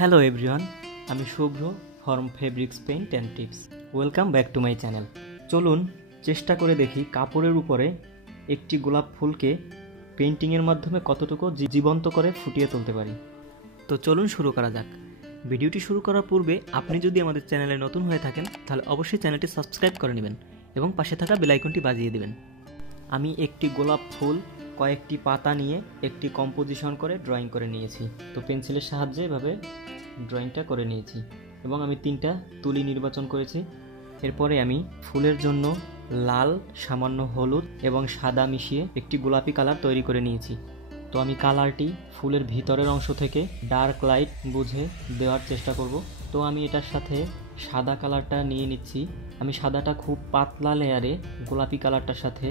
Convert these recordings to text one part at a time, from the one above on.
Hello everyone, আমি Shubhra from fabrics paint and tips. Welcome back to my channel. চলুন চেষ্টা করে দেখি কাপড়ের উপরে একটি গোলাপ ফুলকে পেইন্টিংয়ের মাধ্যমে কতটুকু জীবন্ত করে ফুটিয়ে তুলতে পারি। তো চলুন শুরু করা যাক। ভিডিওটি শুরু করার পূর্বে আপনি যদি আমাদের চ্যানেলে নতুন হয়ে থাকেন তাহলে অবশ্যই চ্যানেলটি সাবস্ক্রাইব করে নেবেন এবং পাশে থাকা বেল আইকনটি বাজিয়ে দেবেন। আমি একটি গোলাপ ফুল কয়েকটি পাতা নিয়ে একটি কম্পোজিশন করে ড্রয়িং করে নিয়েছি। তো পেন্সিলের সাহায্যে এভাবে ড্রয়িংটা করে নিয়েছি এবং আমি 3টা তুলি নির্বাচন করেছি। এরপরে আমি ফুলের জন্য লাল, সামান্য হলুদ এবং সাদা মিশিয়ে একটি গোলাপি কালার তৈরি করে নিয়েছি। তো আমি কালারটি ফুলের ভিতরের অংশ থেকে ডার্ক লাইট বুঝে দেওয়ার চেষ্টা করব। তো আমি এটার সাথে সাদা কালারটা নিয়ে নিচ্ছি। আমি সাদাটা খুব পাতলা লেয়ারে গোলাপি কালারটার সাথে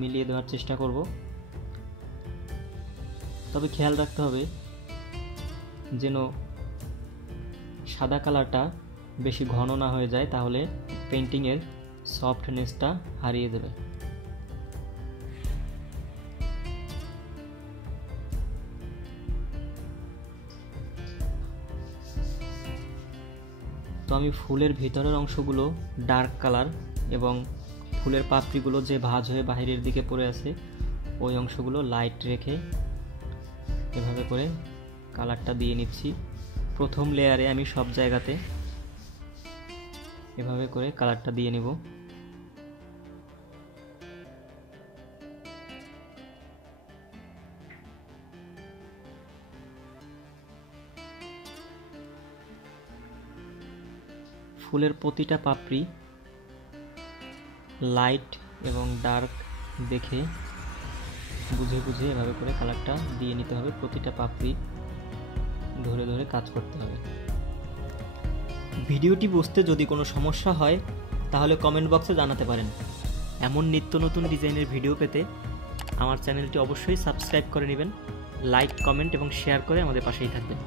মিলিয়ে দেওয়ার চেষ্টা করব। তবে খেয়াল রাখতে হবে যেন সাদা কালারটা বেশি ঘন না হয়ে যায়, তাহলে পেন্টিংয়ের সফটনেসটা হারিয়ে দেবে। তো আমি ফুলের ভিতরের অংশগুলো ডার্ক কালার এবং ফুলের পাপড়িগুলো যে ভাঁজ হয়ে বাহিরের দিকে পড়ে আছে ওই অংশগুলো লাইট রেখে এভাবে করে কালারটা দিয়ে নিচ্ছি। প্রথম লেয়ারে আমি সব জায়গাতে এভাবে করে কালারটা দিয়ে নেব। ফুলের প্রতিটা পাপড়ি লাইট এবং ডার্ক দেখে বুঝে বুঝে এভাবে করে কালারটা দিয়ে নিতে হবে। প্রতিটা পাপড়ি ধরে ধরে কাজ করতে হবে। ভিডিওটি বুঝতে যদি কোনো সমস্যা হয় তাহলে কমেন্ট বক্সে জানাতে পারেন। এমন নিত্য নতুন ডিজাইনের ভিডিও পেতে আমার চ্যানেলটি অবশ্যই সাবস্ক্রাইব করে নেবেন, লাইক, কমেন্ট এবং শেয়ার করে আমাদের পাশেই থাকবেন।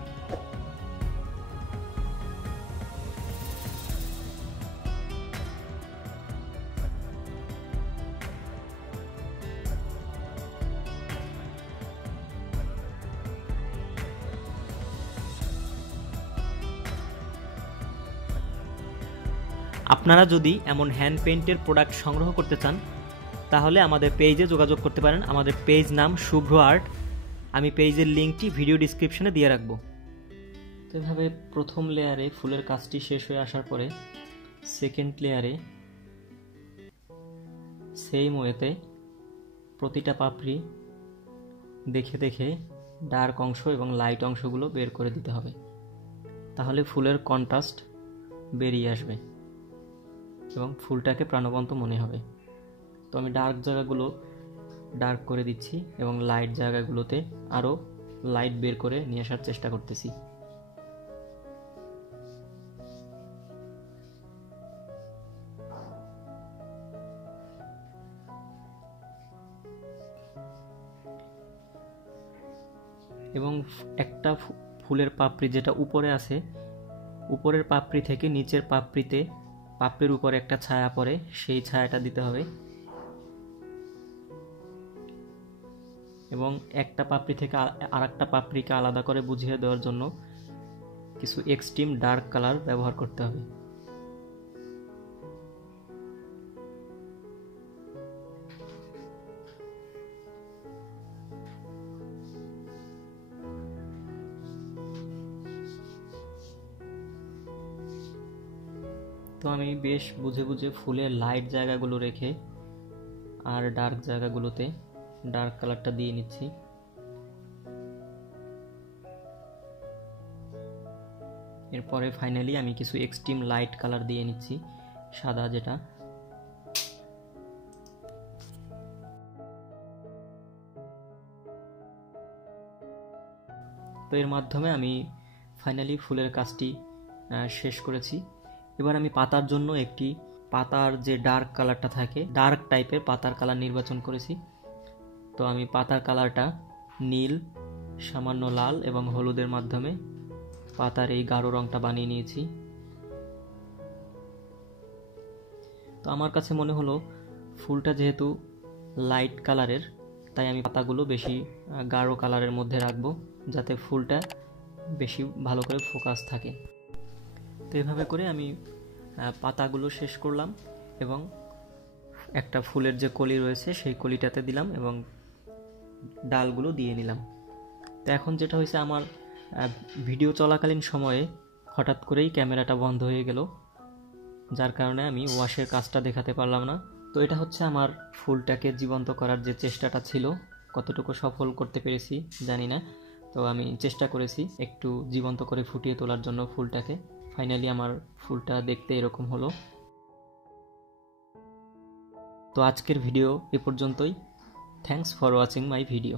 আপনারা যদি এমন হ্যান্ড পেইন্টের প্রোডাক্ট সংগ্রহ করতে চান তাহলে আমাদের পেজে যোগাযোগ করতে পারেন। আমাদের পেজ নাম শুভ্র আর্ট। আমি পেজের লিঙ্কটি ভিডিও ডিসক্রিপশনে দিয়ে রাখবো। তো এভাবে প্রথম লেয়ারে ফুলের কাজটি শেষ হয়ে আসার পরে সেকেন্ড লেয়ারে সেম ওয়েতে প্রতিটা পাপড়ি দেখে দেখে ডার্ক অংশ এবং লাইট অংশগুলো বের করে দিতে হবে, তাহলে ফুলের কন্ট্রাস্ট বেরিয়ে আসবে এবং ফুলটাকে প্রাণবন্ত মনে হবে। তো আমি ডার্ক জায়গাগুলো ডার্ক করে দিচ্ছি এবং লাইট জায়গাগুলোতে আরও লাইট বের করে নিয়ে আসার চেষ্টা করতেছি। এবং একটা ফুলের পাপড়ি যেটা উপরে আছে, উপরের পাপড়ি থেকে নিচের পাপড়িতে পাপড়ির উপরে একটা ছায়া পড়ে, সেই ছায়াটা দিতে হবে। এবং একটা পাপড়ি থেকে আরেকটা পাপড়িকে আলাদা করে বুঝিয়ে দেওয়ার জন্য কিছু এক্সট্রিম ডার্ক কালার ব্যবহার করতে হবে। তো আমি বেশ বুঝে বুঝে ফুলের লাইট জায়গাগুলো রেখে আর ডার্ক জায়গাগুলোতে ডার্ক কালারটা দিয়ে নিচ্ছি। এরপরে ফাইনালি আমি কিছু এক্সট্রিম লাইট কালার দিয়ে নিচ্ছি, সাদা যেটা। তো এর মাধ্যমে আমি ফাইনালি ফুলের কাজটি শেষ করেছি। এবার আমি পাতার জন্য একটি পাতার যে ডার্ক কালারটা থাকে, ডার্ক টাইপের পাতার কালার নির্বাচন করেছি। তো আমি পাতার কালারটা নীল, সামান্য লাল এবং হলুদের মাধ্যমে পাতার এই গাঢ় রংটা বানিয়ে নিয়েছি। তো আমার কাছে মনে হলো ফুলটা যেহেতু লাইট কালারের, তাই আমি পাতাগুলো বেশি গাঢ় কালারের মধ্যে রাখবো, যাতে ফুলটা বেশি ভালো করে ফোকাস থাকে। তো এভাবে করে আমি পাতাগুলো শেষ করলাম এবং একটা ফুলের যে কলি রয়েছে সেই কলিটাতে দিলাম এবং ডালগুলো দিয়ে নিলাম। তো এখন যেটা হয়েছে, আমার ভিডিও চলাকালীন সময়ে হঠাৎ করেই ক্যামেরাটা বন্ধ হয়ে গেল, যার কারণে আমি ওয়াশের কাজটা দেখাতে পারলাম না। তো এটা হচ্ছে আমার ফুলটাকে জীবন্ত করার যে চেষ্টাটা ছিল, কতটুকু সফল করতে পেরেছি জানি না। তো আমি চেষ্টা করেছি একটু জীবন্ত করে ফুটিয়ে তোলার জন্য ফুলটাকে। ফাইনালি আমার ফুলটা দেখতে এরকম হলো। তো আজকের ভিডিও এ পর্যন্তই। Thanks for watching my video.